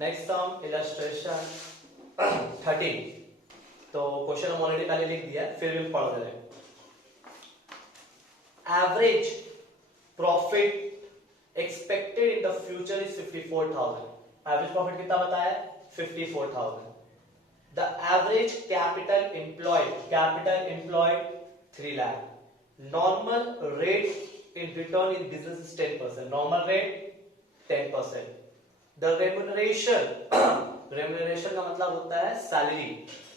Next sum illustration 13। तो question हम already पहले लिख दिया है, फिर भी पढ़ दे रहे हैं। Average profit expected in the future is 54,000। Average profit कितना बताया? 54,000। The average capital employed 3 lakh. Normal rate in return in business is 10%। Normal rate 10%। The remuneration का मतलब होता है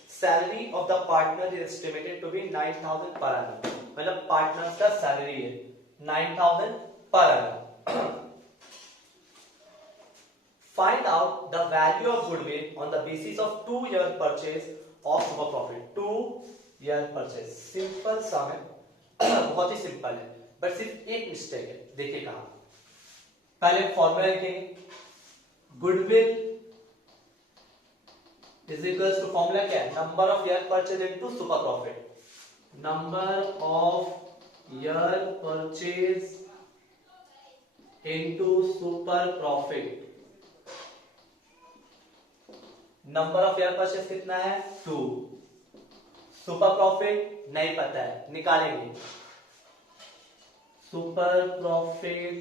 salary of the partner is estimated to be 9,000 per annum। मतलब partners का salary है 9,000 per annum। Find out the value of goodwill on the basis of 2-year purchase of super profit. 2-year purchase simple सम है, बहुत ही simple है, but सिर्फ एक mistake है। देखिए कहां, पहले फॉर्मूला लिखेंगे। Goodwill is equals to, formula क्या है? Number of year purchase into super profit. Number of year purchase into super profit. Number of year purchase कितना है? 2। सुपर प्रॉफिट नहीं पता है, निकालेंगे। Super profit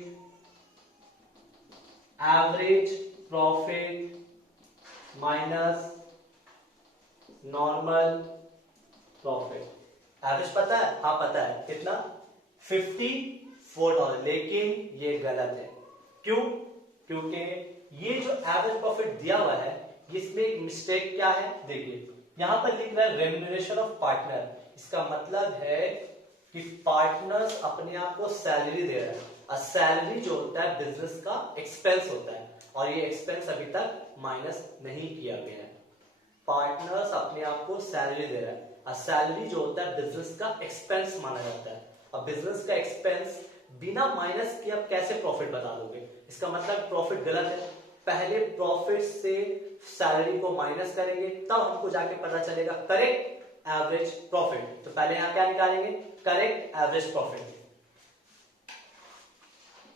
average profit minus normal profit. Average पता है? हाँ पता है। कितना? 54,000। लेकिन ये गलत है। क्यों? क्योंकि ये जो एवरेज प्रॉफिट दिया हुआ है, इसमें एक मिस्टेक क्या है? देखिए यहां पर लिख रहा है रेम्यूनरेशन ऑफ पार्टनर। इसका मतलब है कि पार्टनर्स अपने आप को सैलरी दे रहे हैं, और सैलरी जो होता है बिजनेस का एक्सपेंस होता है, और ये एक्सपेंस अभी तक माइनस नहीं किया गया है। पार्टनर्स अपने आप को सैलरी दे रहा है, और सैलरी जो होता है बिजनेस का एक्सपेंस माना जाता है। और बिजनेस का एक्सपेंस बिना माइनस किए आप कैसे प्रॉफिट बता दोगे? इसका मतलब प्रॉफिट गलत है। पहले प्रॉफिट से सैलरी को माइनस करेंगे, तब हमको जाके पता चलेगा करेक्ट एवरेज प्रॉफिट। तो पहले यहां क्या निकालेंगे? Correct average profit.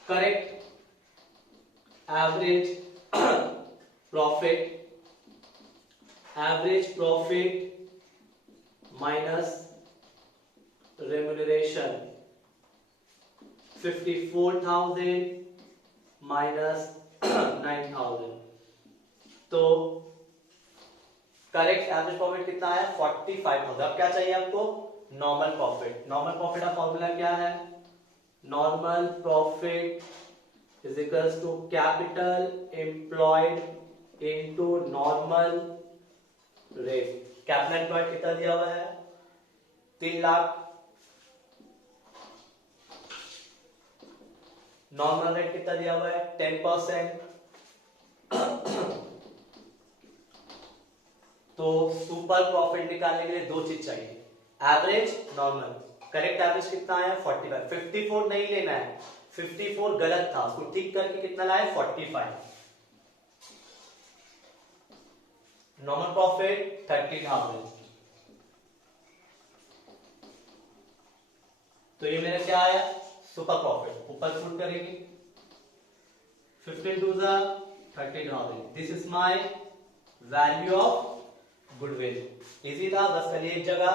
Correct average profit, average profit minus remuneration 54,000 minus 9,000। तो करेक्ट एवरेज प्रॉफिट कितना है? 45,000। अब क्या चाहिए आपको? Normal profit. नॉर्मल प्रॉफिट का फॉर्मूला क्या है? Normal profit is equals to capital employed into normal rate. Capital employed कितना दिया हुआ है? 3 लाख। नॉर्मल रेट कितना दिया हुआ है? 10%। तो सुपर प्रॉफिट निकालने के लिए दो चीज चाहिए, एवरेज, नॉर्मल। करेक्ट एवरेज कितना है? 45। 54 नहीं लेना है, 54 गलत था, उसको ठीक करके कितना लाए? 45। Normal profit 30,000। तो ये मेरा क्या आया? Super profit. ऊपर पुट करेंगे 15 to the 30,000। This is my value of goodwill. Easy था, बस खाली एक जगह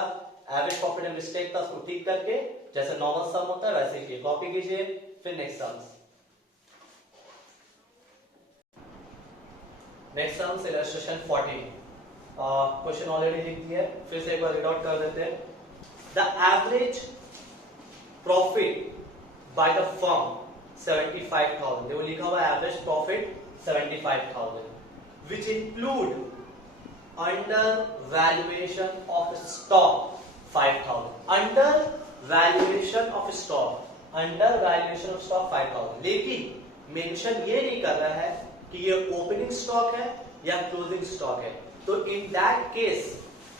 एवरेज प्रॉफिट में मिस्टेक था, उसको ठीक करके जैसे नॉर्मल सम होता है वैसे ही कॉपी कीजिए। फिर next sums. Next sums illustration 14। Question already लिख दिया है, फिर से एक बार रीड आउट कर देते हैं। The average profit by the firm 75,000। देखो लिखा हुआ है average profit 75,000, which include under valuation of stock 5,000। Under valuation of stock, under valuation of stock 5,000। लेकिन मेंशन ये नहीं कर रहा है कि ये ओपनिंग स्टॉक है या क्लोजिंग स्टॉक है। तो इन दैट केस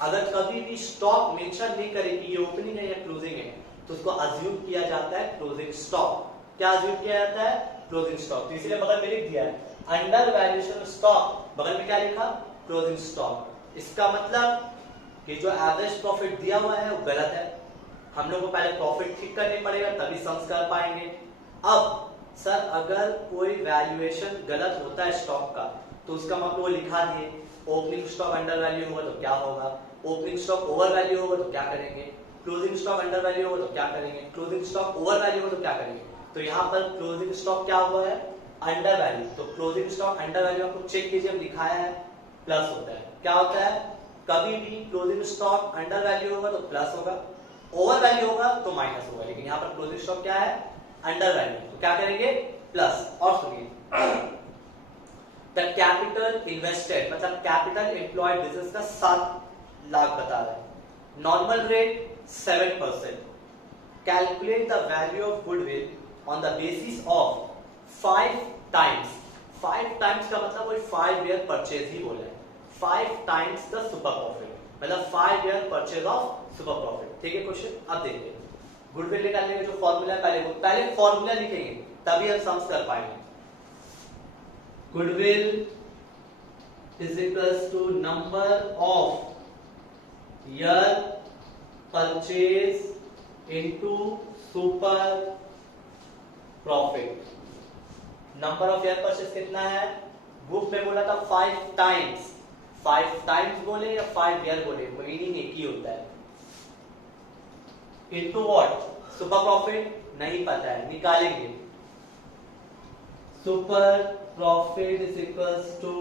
अगर कभी भी स्टॉक मेंशन नहीं करे कि ये ओपनिंग है या क्लोजिंग है, तो उसको अज्यूम किया जाता है क्लोजिंग स्टॉक। क्या अज्यूम किया जाता है? Closing stock. तो इसलिए बगल में लिख दिया है अंडर वैल्यूएशन ऑफ स्टॉक, बगल में क्या लिखा? Closing stock. इसका मतलब कि जो एवरेज प्रॉफिट दिया हुआ है वो गलत है। हम लोग को पहले प्रॉफिट ठीक करने पड़ेगा, तभी सम्स कर पाएंगे। अब सर अगर कोई वैल्यूएशन गलत होता है स्टॉक का, तो उसका हम आपको लिखा दिए। ओपनिंग स्टॉक अंडर वैल्यू होगा तो क्या होगा, ओपनिंग स्टॉक ओवर वैल्यू होगा तो क्या करेंगे, क्लोजिंग स्टॉक अंडर वैल्यू होगा तो क्या करेंगे, क्लोजिंग स्टॉक ओवर वैल्यू होगा तो क्या करेंगे। तो यहाँ पर क्लोजिंग स्टॉक क्या हुआ है, अंडर वैल्यू। तो क्लोजिंग स्टॉक अंडर वैल्यू आपको चेक कीजिए, हम दिखाया है प्लस होता है। क्या होता है, कभी भी क्लोजिंग स्टॉक अंडर वैल्यू होगा तो प्लस होगा, ओवर वैल्यू होगा तो माइनस होगा। लेकिन यहाँ पर क्लोजिंग स्टॉक क्या है, अंडर वैल्यू, तो क्या करेंगे प्लस। और सुनिए, द कैपिटल इन्वेस्टेड मतलब कैपिटल एम्प्लॉयड बिजनेस का 7 लाख बता रहा है। Normal rate 7%। Calculate the value of goodwill on the basis of 5 times. 5 times का मतलब वही 5 ईयर परचेज ही बोला है। 5 टाइम्स द सुपर प्रॉफिट मतलब 5 year purchase of super profit. ठीक है क्वेश्चन। अब देखिए गुडविल निकालने का जो फॉर्मूला पहले फॉर्मूला लिखेंगे तभी हम सम्स कर पाएंगे। Goodwill is equals to number of year purchase into super profit। Number of year purchase कितना है, बुक में बोला था 5 टाइम्स। 5 टाइम्स बोले या 5 ईयर बोले, मीनिंग एक ही होता है। इनटू व्हाट, सुपर प्रॉफिट नहीं पता है, निकालेंगे। Super profit is equals to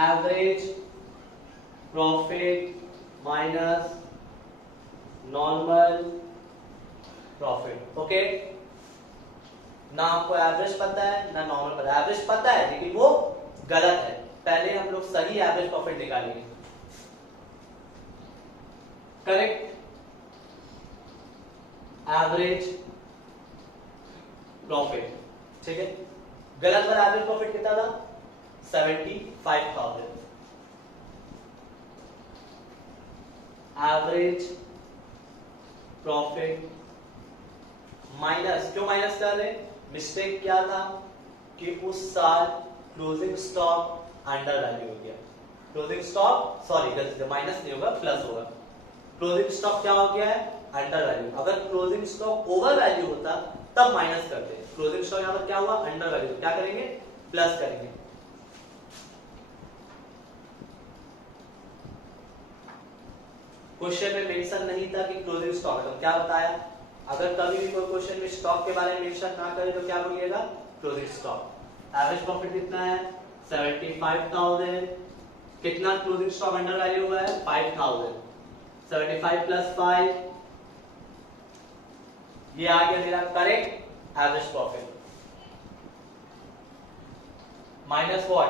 average profit minus normal profit. Okay, ना आपको एवरेज पता है ना नॉर्मल पता है। एवरेज पता है लेकिन वो गलत है। पहले हम लोग सही एवरेज प्रॉफिट निकालेंगे। Correct, average profit. ठीक है, गलत वाला एवरेज प्रॉफिट कितना था, 75,000। एवरेज प्रॉफिट माइनस, क्यों माइनस कर रहे, मिस्टेक क्या था कि उस साल क्लोजिंग स्टॉक अंडर वैल्यू हो गया। क्लोजिंग स्टॉक, सॉरी गलती से माइनस नहीं होगा प्लस होगा। क्लोजिंग स्टॉक क्या हो गया है, अंडर वैल्यू। अगर क्लोजिंग स्टॉक ओवर वैल्यू होता तब माइनस करते। क्लोजिंग स्टॉक यहां पर क्या हुआ, अंडर वैल्यू, तो क्या करेंगे प्लस करेंगे। क्वेश्चन में मेंशन नहीं था कि क्लोजिंग स्टॉक, तो क्या बताया, अगर कभी भी कोई क्वेश्चन में स्टॉक के बारे में मेंशन ना करे तो क्या बोलिएगा, क्लोजिंग स्टॉक। एवरेज प्रॉफिट कितना है, 75,000। कितना क्लोजिंग स्टॉक अंडर वैल्यू हुआ है, 5,000। 75 प्लस 5, ये आ गया मेरा correct average profit. Minus what,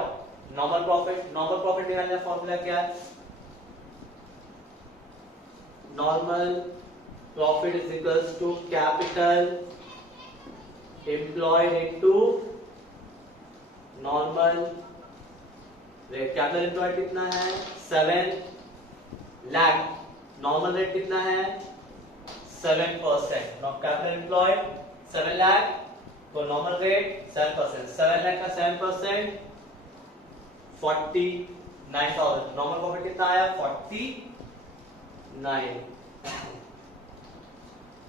normal profit. Normal profit निकालने का फॉर्मूला क्या है, normal profit is equals to capital employed into normal rate. Capital employed कितना है, 7 लाख। नॉर्मल रेट कितना है, 7%। कैपिटल एम्प्लॉयड 7 लाख, तो नॉर्मल रेट 7%। 7 लाख का 7% 49,000। नॉर्मल प्रॉफिट कितना आया, 49।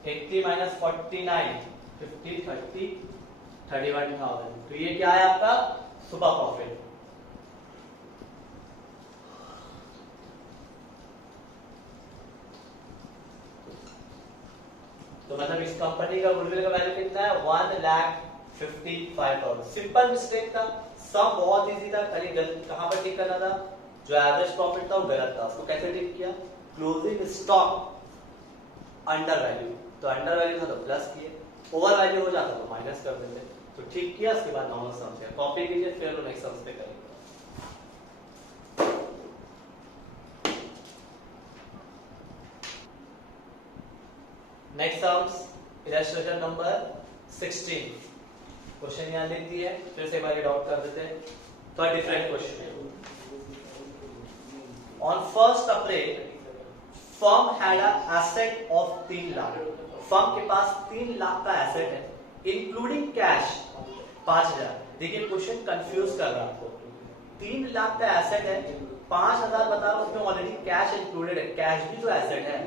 80 माइनस 49, 50, 30, 31,000। तो ये क्या है आपका सुपर प्रॉफिट। तो मतलब इस कंपनी का गुडविल का वैल्यू कितना है, 1,55,000। सिंपल मिस्टेक था, सब बहुत इजी था, खाली कहां पर ठीक करना था, जो एवरेज प्रॉफिट था वो गलत था। उसको कैसे ठीक किया, क्लोजिंग स्टॉक अंडर वैल्यू, तो अंडर वैल्यू था तो प्लस किए, ओवर वैल्यू हो जाता तो माइनस कर देते। तो ठीक किया, उसके बाद नॉर्मल सम्स किया। कॉपी कीजिए, फिर नेक्स्ट सम्स पे करेंगे। Next sums illustration number 16। Question यहां लिख दिए, फिर से एक बार डाउट कर देते हैं, थोड़ा डिफरेंट क्वेश्चन है। On 1 April firm had a asset of 3 lakh. Firm के पास 3 लाख का एसेट है, इंक्लूडिंग कैश 5,000। देखिए क्वेश्चन कंफ्यूज कर रहा है आपको। 3 लाख का एसेट है, 5,000 बता रहा हूं, उसमें ऑलरेडी कैश इंक्लूडेड है। कैश भी तो एसेट है,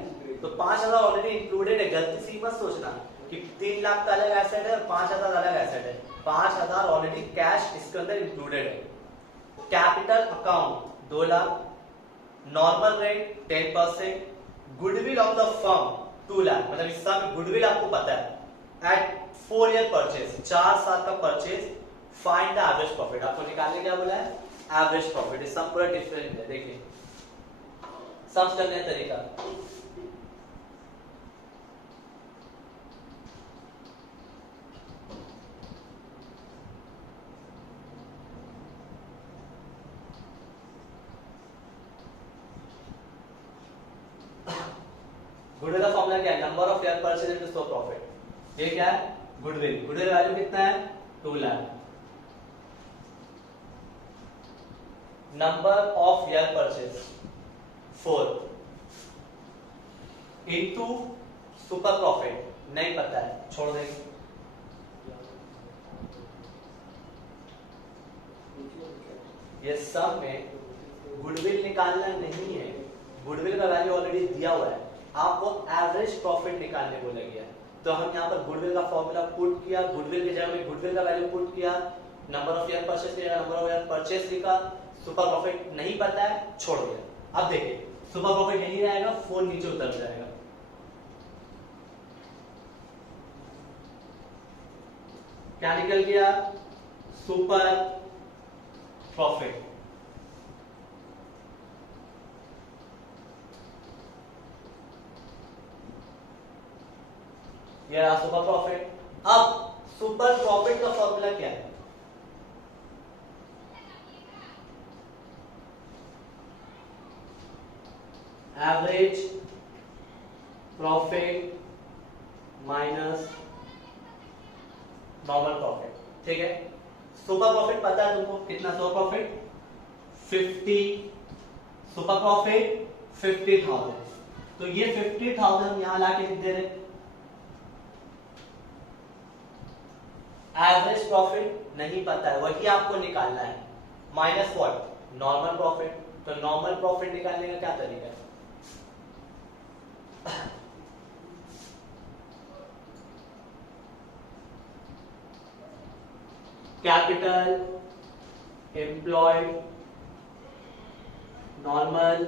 तो 5,000 ऑलरेडी इंक्लूडेड है। गलती से मत सोचना कि 3 लाख का अलग एसेट है और 5,000 अलग एसेट है। 5,000 ऑलरेडी कैश इसके अंदर इंक्लूडेड है। Capital account 2 lakh, normal rate 10%, goodwill of the firm 2 lakh, मतलब इस साल गुडविल आपको पता है एट 4 ईयर परचेज, 4 साल का purchase, find the average profit, आपको निकालने क्या बोला है, एवरेज प्रॉफिट। इस सब पूरा डिफरेंट है, देखिए सब करने का तरीका। गुडविल का फॉर्मूला क्या है, number of year purchase into stock profit. ये क्या है, गुडविल, गुडविल वैल्यू कितना है 2 lakh, number of year purchase 4 into super profit नहीं पता है, छोड़ देंगे। ये सब में गुडविल निकालना नहीं है, गुडविल का वैल्यू ऑलरेडी दिया हुआ है, आपको एवरेज प्रॉफिट निकालने बोला गया है। तो हम यहाँ पर गुडविल का फॉर्मूला पुट किया, गुडविल की जगह में गुडविल का वैल्यू पुट किया, नंबर ऑफ ईयर परचेज की जगह नंबर ऑफ ईयर परचेज लिखा, सुपर प्रॉफिट नहीं पता है, छोड़ दिया। अब देखिए सुपर प्रॉफिट यही रहेगा, 4 नीचे उतर जाएगा। क्या निकल गया, सुपर प्रॉफिट। ये रहा सुपर प्रॉफिट। अब सुपर प्रॉफिट का फॉर्मूला क्या है, average profit minus normal profit, ठीक है। सुपर प्रॉफिट पता है तुमको कितना, सुपर प्रॉफिट 50, सुपर प्रॉफिट 50,000, तो ये 50,000 यहां लाके लिख दे रहे। एवरेज प्रॉफिट नहीं पता है, वही आपको निकालना है, माइनस व्हाट, नॉर्मल प्रॉफिट। तो नॉर्मल प्रॉफिट निकालने का क्या तरीका है, capital employed normal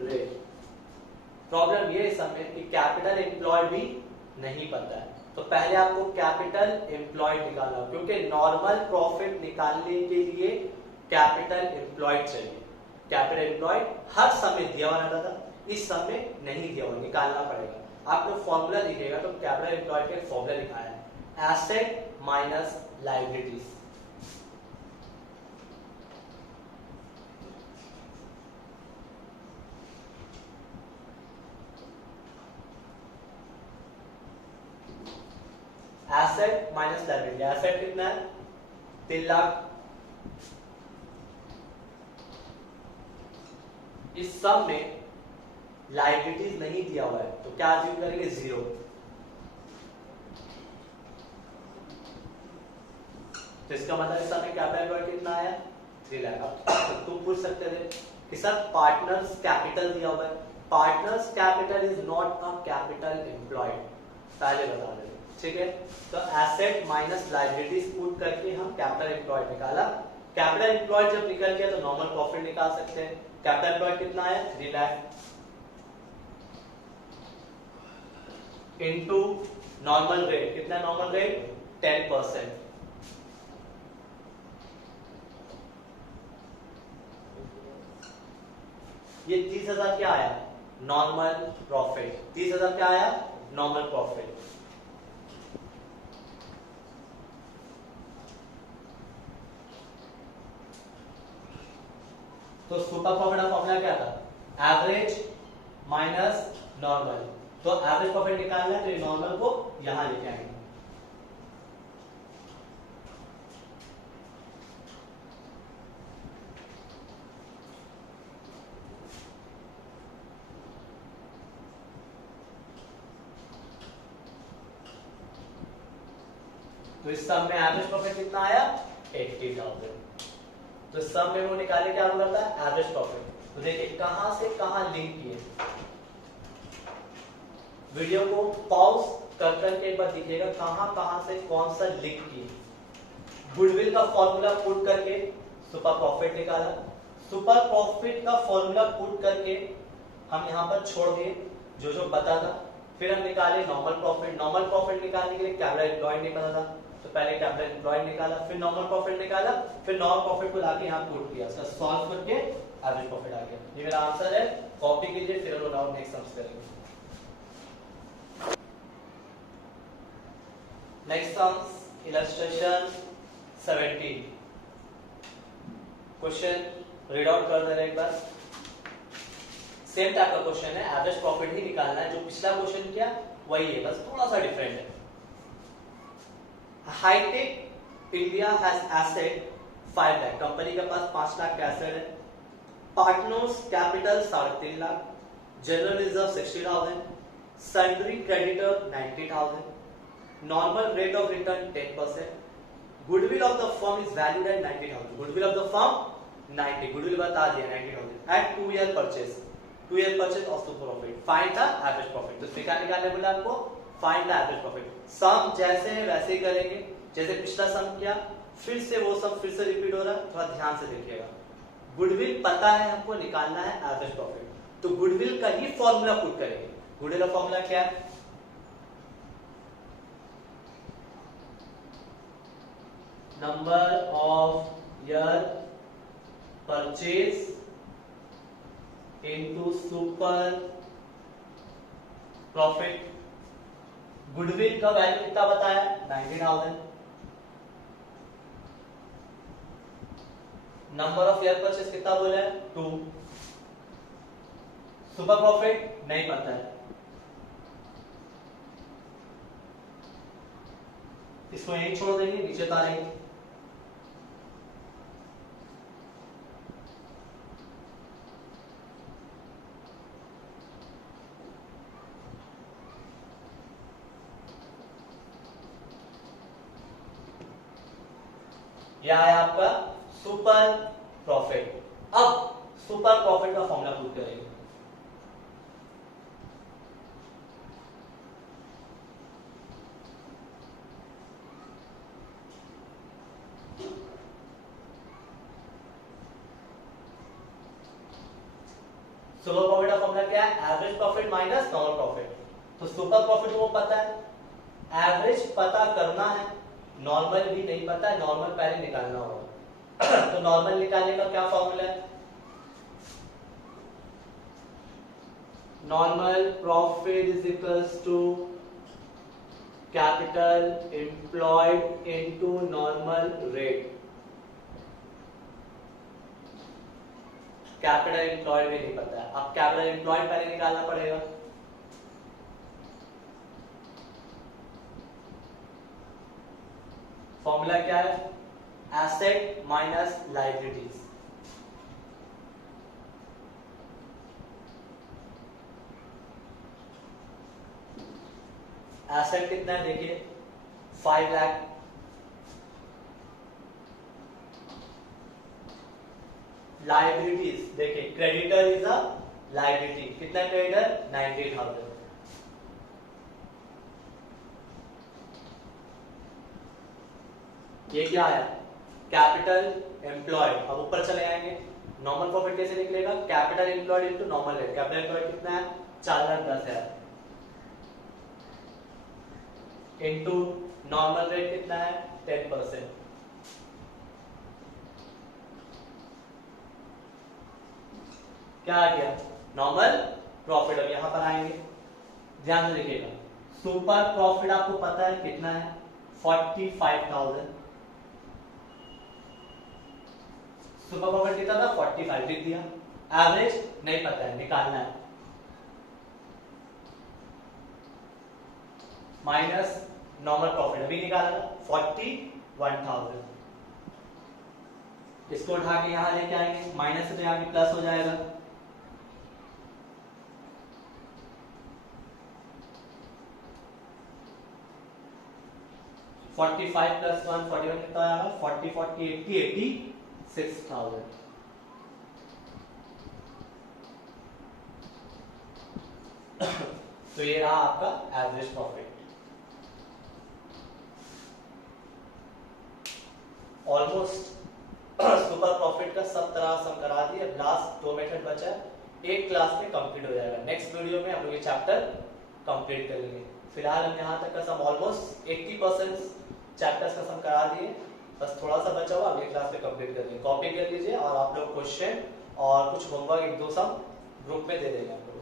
rate. Problem ये समय कि कैपिटल एम्प्लॉयड भी नहीं पता है, तो पहले आपको कैपिटल एम्प्लॉयड निकालना, क्योंकि नॉर्मल प्रॉफिट निकालने के लिए कैपिटल एम्प्लॉयड चाहिए। कैपिटल एम्प्लॉयड हर समय दिया हुआ रहता था, इस समय नहीं दिया हुआ, निकालना पड़ेगा। आप लोग फॉर्मूला लिखिएगा तो कैपिटल एम्प्लॉयड का फॉर्मूला लिखा है, asset minus liabilities. Asset minus liability, asset कितना है 3 लाख, इस सब में लायबिलिटीज नहीं दिया हुआ है, तो क्या अज्यूम करेंगे, 0। तो इसका मतलब इस समय कैपिटल कितना आया 3 लाख। अब तुम पूछ सकते थे कि सर पार्टनर्स कैपिटल दिया हुआ है, partners capital is not a capital employed, पहले बता दें, ठीक है। तो एसेट माइनस लायबिलिटीज पुट करके हम कैपिटल एम्प्लॉयड निकाला। कैपिटल एम्प्लॉयड जब निकल गया तो नॉर्मल प्रॉफिट निकाल सकते हैं। कैपिटल एम्प्लॉयड कितना है 3 लाख इनटू नॉर्मल रेट, कितना नॉर्मल रेट 10%, ये 30,000 क्या आया नॉर्मल प्रॉफिट, 30,000 क्या आया नॉर्मल प्रॉफिट। तो सुपर प्रॉफिट का फॉर्मूला क्या था, एवरेज माइनस नॉर्मल। तो एवरेज प्रॉफिट निकालना है तो नॉर्मल को यहां लेके आएंगे। तो इस सब में एवरेज प्रॉफिट कितना आया 80,000। तो सब में वो निकाले क्या करता है एवरेज प्रॉफिट। तो देखिए कहां से कहां लिंक किए, वीडियो को पॉज कर करके एक बार देखिएगा कहां कहां से कौन सा लिंक किए। गुडविल का फॉर्मूला पुट करके सुपर प्रॉफिट निकाला। सुपर प्रॉफिट का फॉर्मूला पुट करके हम यहाँ पर छोड़ दिए जो जो पता था। फिर हम निकाले नॉर्मल प्रॉफिट। नॉर्मल प्रॉफिट निकालने के लिए कैपिटल एम्प्लॉयड नहीं पता था, तो पहले कैपिटल एम्प्लॉयड निकाला, फिर नॉर्मल प्रॉफिट निकाला, फिर नॉर्मल प्रॉफिट को लाके यहाँ पुट किया, उसका सॉल्व करके एवरेज प्रॉफिट आ गया। ये मेरा आंसर है, कॉपी कीजिए, फिर हम लोग नेक्स्ट सम्स करेंगे। Next sums illustration 17। Question read out कर दे रहे एक बार। सेम टाइप का क्वेश्चन है, एवरेज प्रॉफिट ही निकालना है, जो पिछला क्वेश्चन किया वही है, बस थोड़ा सा डिफरेंट है। Hitech India has asset 5 lakh, company के पास 5 लाख का एसेट है। Partners capital 3.5 lakh, general reserve 60,000, sundry creditor 90,000, normal rate of return 10%, goodwill of the firm is valued at 90,000, goodwill of the firm 90, goodwill बता दिया 90,000 at 2 year purchase, 2 year purchase of super profit, find the average profit. तो क्या निकालने बोला आपको, find the average profit. Sum जैसे है वैसे ही करेंगे, जैसे पिछला सम किया, फिर से वो सब फिर से रिपीट हो रहा है, थोड़ा ध्यान से देखिएगा। गुडविल पता है हमको, निकालना है एवरेज प्रॉफिट, तो गुडविल का ही फॉर्मूला पुट करेंगे। गुडविल का फॉर्मूला क्या है, number of year purchase into super profit. Goodwill का वैल्यू कितना बताया, 90,000। नंबर ऑफ ईयर परचेज कितना बोला है, 2। सुपर प्रॉफिट नहीं पता है, इसको यहीं छोड़ देंगे, नीचे उतारेंगे। यह है आपका सुपर प्रॉफिट। अब सुपर प्रॉफिट का फॉर्मूला पुट करेंगे। सुपर प्रॉफिट का फॉर्मूला क्या है, average profit minus normal profit. तो सुपर प्रॉफिट को पता है, एवरेज पता करना है, नॉर्मल भी नहीं पता है, नॉर्मल पहले निकालना होगा। तो नॉर्मल निकालने का क्या फॉर्मूला है, normal profit is equals to capital employed into normal rate. Capital employed भी नहीं पता है, अब कैपिटल एम्प्लॉयड पहले निकालना पड़ेगा। फॉर्मूला क्या है, एसेट माइनस लायबिलिटीज। एसेट कितना है देखिए, 5 लाख। लायबिलिटीज देखिए, क्रेडिटर इज अ लायबिलिटी, कितना क्रेडिटर, 90,000। ये क्या है, कैपिटल एम्प्लॉयड। अब ऊपर चले आएंगे, नॉर्मल प्रॉफिट कैसे निकलेगा, capital employed into normal rate. Capital employed कितना है, 4,10,000 इनटू नॉर्मल रेट कितना है, 10%। क्या आ गया, नॉर्मल प्रॉफिट। अब यहां पर आएंगे, ध्यान से देखिएगा, सुपर प्रॉफिट आपको पता है कितना है, 45,000। सुपर प्रॉफिट कितना था, 45 लिख दिया। एवरेज नहीं पता है, निकालना है, माइनस नॉर्मल प्रॉफिट अभी निकालना, 41,000। इसको उठा के यहां लेके आएंगे, माइनस से तो यहां भी प्लस हो जाएगा। फोर्टी फाइव प्लस 1 41 कितना आएगा, 40 40 80 86,000। तो ये रहा आपका average profit. Almost super profit का सब तरह सम करा दिए, लास्ट 2 मेथड बचा है, एक क्लास में कंप्लीट हो जाएगा। नेक्स्ट वीडियो में हम लोग ये चैप्टर कंप्लीट कर लेंगे। फिलहाल हम यहाँ तक का सम ऑलमोस्ट 80% चैप्टर्स का सम करा दिए, बस थोड़ा सा बचा हुआ अगली क्लास में कंप्लीट कर लेंगे। कॉपी कर लीजिए और आप लोग क्वेश्चन और कुछ होमवर्क 1-2 सम ग्रुप में दे देंगे आप लोग।